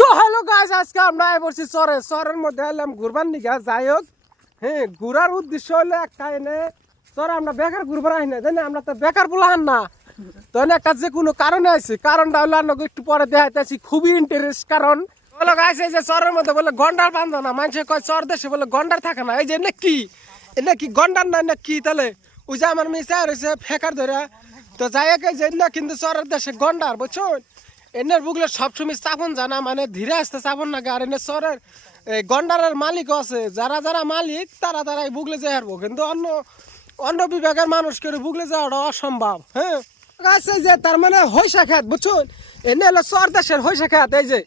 তো hello guys, আজকে আমরা বলছি শহরের মধ্যে এলাম ঘুরবার নিগা। যাই হোক, হ্যাঁ, ঘুরার উদ্দেশ্য হলো একটা, এনে শহরে আমরা বেকার ঘুরবার আই না, জানি আমরা তো বেকার বলাহান না, তো একটা যে কোনো কারণে আইছি। কারণটা হলো আপনাকে একটু পরে দেখাইতেছি, খুবই ইন্টারেস্ট। কারণ হলো গাইস, এই যে শহরের মধ্যে বলে গন্ডার বান্ধা না, মানুষে কয় শহর দেশে বলে গন্ডার থাকে না। এই যে এনে কি গন্ডার না, না কি? তাহলে ওই যে আমার মিশে রয়েছে ফেকার ধরে, তো যাই হোক, এই যে কিন্তু শহরের দেশে গন্ডার, বুঝছো? এনের বুগলে সবসময় চাপন জানা, মানে ধীরে আসতে চাপন না। আর এনে শহরের গন্ডারের মালিকও আছে, যারা যারা মালিক তারা তারা বুগলে যাই হারবো, কিন্তু অন্য অন্য বিভাগের মানুষ করে বুগলে যাওয়াটা অসম্ভব। হ্যাঁ, আছে যে তার মানে হইসা খেত, বুঝছো? এনে হলো শহর দেশের হইসা খেত। এই যে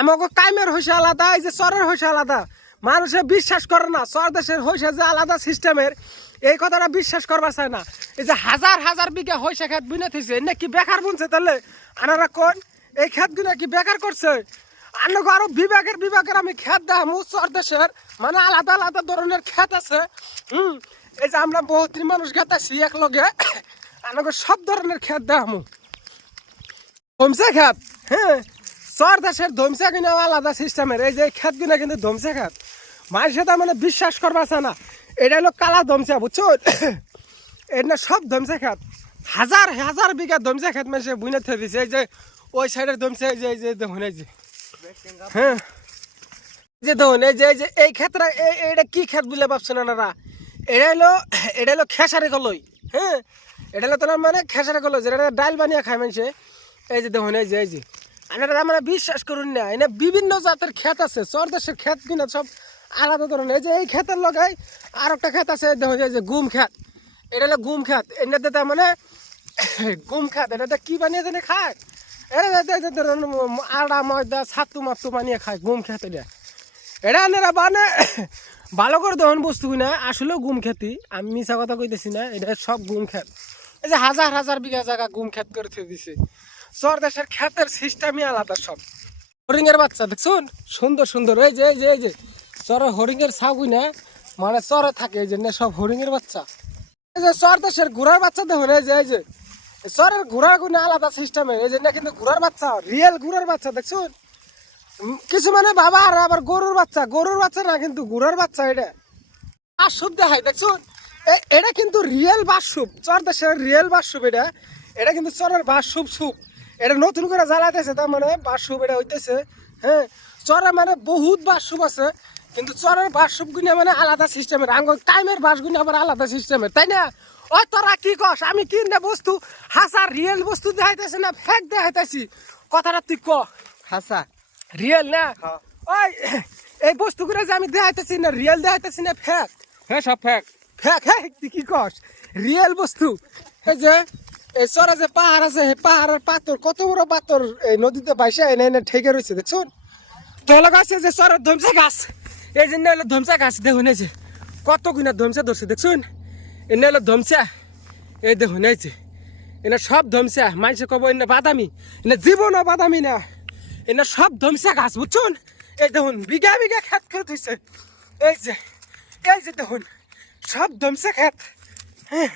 আমাকে কাইমের হইসা আলাদা, এই যে শহরের হইসা আলাদা। মানুষে বিশ্বাস করে না শহর দেশের হইসা যে আলাদা সিস্টেমের, এই কথাটা বিশ্বাস করবা চায় না। এই যে হাজার হাজার বিঘা হইসা খেত বুনে থইছে, এনে কি বেকার বুনছে? তাহলে আনারা কোন এই ক্ষেতগুলো কি বেকার করছে? আনগো আরো বিভাগের আমি ক্ষেত দেখামু শহর দেশের, মানে আলাদা আলাদা ধরনের ক্ষেত আছে। এই যে আমরা বহুত মানুষ গেতাছি এক লগে, আনগো সব ধরনের ক্ষেত দেখামু। ধমসা ক্ষেত, হ্যাঁ, শহর দেশের ধমসা কিনা আলাদা সিস্টেমের। এই যে ক্ষেত গুলো কিন্তু ধমসা ক্ষেত, মানুষে তার মানে বিশ্বাস করবা চায় না। এটা হলো কালা ধমসা, বুঝছো? এটা সব ধমসা ক্ষেত, হাজার হাজার বিঘা ধমসা ক্ষেত মানুষে বুনে থয়ে দিছে। এই যে ওই সাইডের ধমসা, এই যে দেখুন, এই যে, হ্যাঁ, যে দেখুন, এই যে এই ক্ষেত্রে এটা কি ক্ষেত বলে ভাবছেন আপনারা? এটা হলো খেসারি কলই। হ্যাঁ, এটা হলো তোমার মানে খেসারি কলই, যেটা ডাল বানিয়ে খায় মানুষে। এই যে দেখুন, এই যে আপনারা মানে বিশ্বাস করুন না, এনে বিভিন্ন জাতের ক্ষেত আছে। চর দেশের ক্ষেত কিনা সব আলাদা ধরনের। এই যে এই ক্ষেতের লগাই আর একটা ক্ষেত আছে, দেখুন, এই যে গুম ক্ষেত। এটা হলো গুম ক্ষেত। এটাতে তার মানে গুম ক্ষেত, এটাতে কি বানিয়ে জানে খায়? আড়া ময়দা ছাতু মাতু বানিয়ে খায় গুম খেত। এটা এনারা মানে ভালো করে দেখুন বস্তু না, আসলেও গুম খেতি, আমি মিছা কথা কইতেছি না, এটা সব গুম খেত। এই যে হাজার হাজার বিঘা জায়গা গুম খেত করে থয়ে দিছে। চর দেশের ক্ষেতের সিস্টেমই আলাদা সব। হরিণের বাচ্চা দেখছুন, সুন্দর সুন্দর। এই যে এই যে চরে হরিণের ছাগুই না, মানে চরে থাকে, এই যে সব হরিণের বাচ্চা। এই যে চর দেশের ঘোড়ার বাচ্চা দেখুন, এই যে শহরের ঘোড়ার গুণে আলাদা সিস্টেমের। এই যে কিন্তু ঘোড়ার বাচ্চা, রিয়েল ঘোড়ার বাচ্চা দেখছুন। কিছু মানে বাবা আর আবার গরুর বাচ্চা না, কিন্তু ঘোড়ার বাচ্চা। এটা বাসুপ দেখায় দেখছুন, এটা কিন্তু রিয়েল বাসুপ, চর দেশের রিয়েল বাসুপ। এটা কিন্তু চরের বাসুপ সুপ, এটা নতুন করে জ্বালাইতেছে, তার মানে বাসুপ এটা হইতেছে। হ্যাঁ, চরে মানে বহুত বাসুপ আছে, কিন্তু চরের বাসুপ গুণে মানে আলাদা সিস্টেমের। আঙ্গুর টাইমের বাস গুণে আবার আলাদা সিস্টেমের, তাই না? ওই তোরা কি কস? আমি কিনতে বস্তু হাসা রিয়েল বস্তু দেখাইতেছি না ফেক দেখাইতেছি? কথাটা তুই ক। হাসা রিয়েল না? ওই এই বস্তুগুলো যে আমি দেখাইতেছি না, রিয়েল দেখাইতেছি না ফেক? হ্যাঁ, সব ফেক। ফেক? হ্যাঁ, তুই কি কস? রিয়েল বস্তু। এই যে এই চরে যে পাহাড় আছে, পাহাড়ের পাথর, কত বড় পাথর এই নদীতে বাইসা এনে এনে ঠেকে রয়েছে দেখছুন। তোলা গাছ, যে চরের ধমসা গাছ, এই জন্য হলো ধমসা গাছ। দেখুন, এই যে কত গুণা ধমসা ধরছে দেখছুন। এনে হলো ধমসা, এই দেখুন, এই যে এনে সব ধমসা। মানুষে কব এনে বাদামি, এনে জীবনও বাদামি না, এনে সব ধমসা গাছ, বুঝছুন। এই দেখুন বিঘা বিঘা খেত করে থইছে। এই যে দেখুন সব ধমসা খেত। হ্যাঁ।